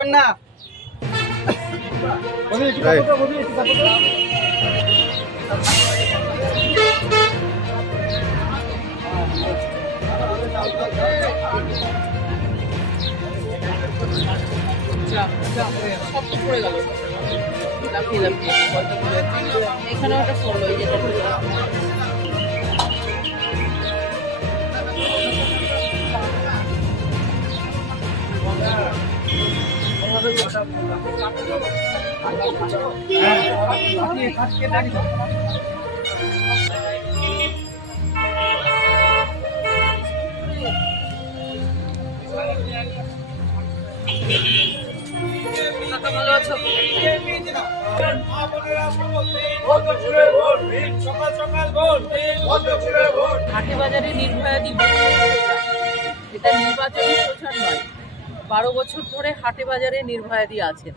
না এখানে ওটা পড়লো যেটা ভালো আছো? হাটে বাজারে নির্ভয়াদি এটা নির্বাচনী প্রচার নয়, 12 বছর ধরে হাটে বাজারে নির্ভয়াদি আছেন।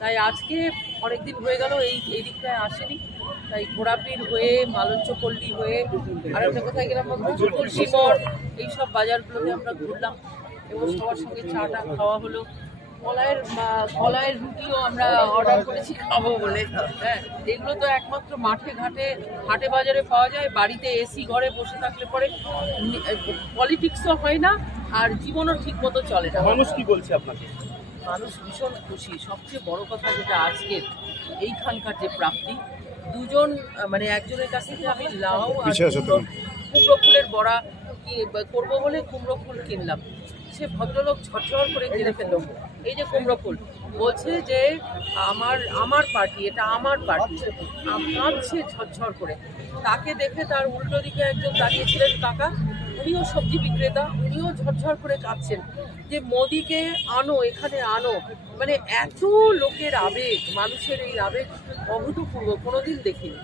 তাই আজকে অনেকদিন হয়ে গেল এই দিকটায় আসেনি, তাই ঘোড়াপিড় হয়ে মালঞ্চপল্লী হয়ে আর একটা কোথায় গেলাম তুলসীগড়, এইসব বাজারগুলোতে আমরা ঘুরলাম এবং সবার সঙ্গে চাটা খাওয়া হলো। কলাইয়ের রুটিও আমরা অর্ডার করেছি খাবো বলে। হ্যাঁ, এগুলো তো একমাত্র মাঠে ঘাটে হাটে বাজারে পাওয়া যায়। বাড়িতে এসি ঘরে বসে থাকলে পরে পলিটিক্সও হয় না আর জীবনও ঠিক মতো চলে না। মানুষ কি বলছে আপনাকে? মানুষ ভীষণ খুশি। সবচেয়ে বড় কথা যেটা আজকের এইখানকার যে প্রাপ্তি, দুজন মানে একজনের কাছ থেকে আমি লাউ আর কুমড়ো ফুলের বড়া করবো বলে কুমড়ো ফুল কিনলাম। সে ভদ্রলোক ঝরঝর করে কিনে ফেলল। এই যে কুমড়ো ফুল বলছে যে আমার পার্টি, এটা আমার পার্টি, কাঁদছে ঝরঝর করে। তাকে দেখে তার উল্টো দিকে একজন দাঁড়িয়েছিলেন কাকা, উনিও সবজি বিক্রেতা, উনিও ঝরঝর করে কাঁদছেন যে মোদিকে আনো, এখানে আনো। মানে এত লোকের আবেগ, মানুষের এই আবেগ অভূতপূর্ব, কোনোদিন দেখিনি।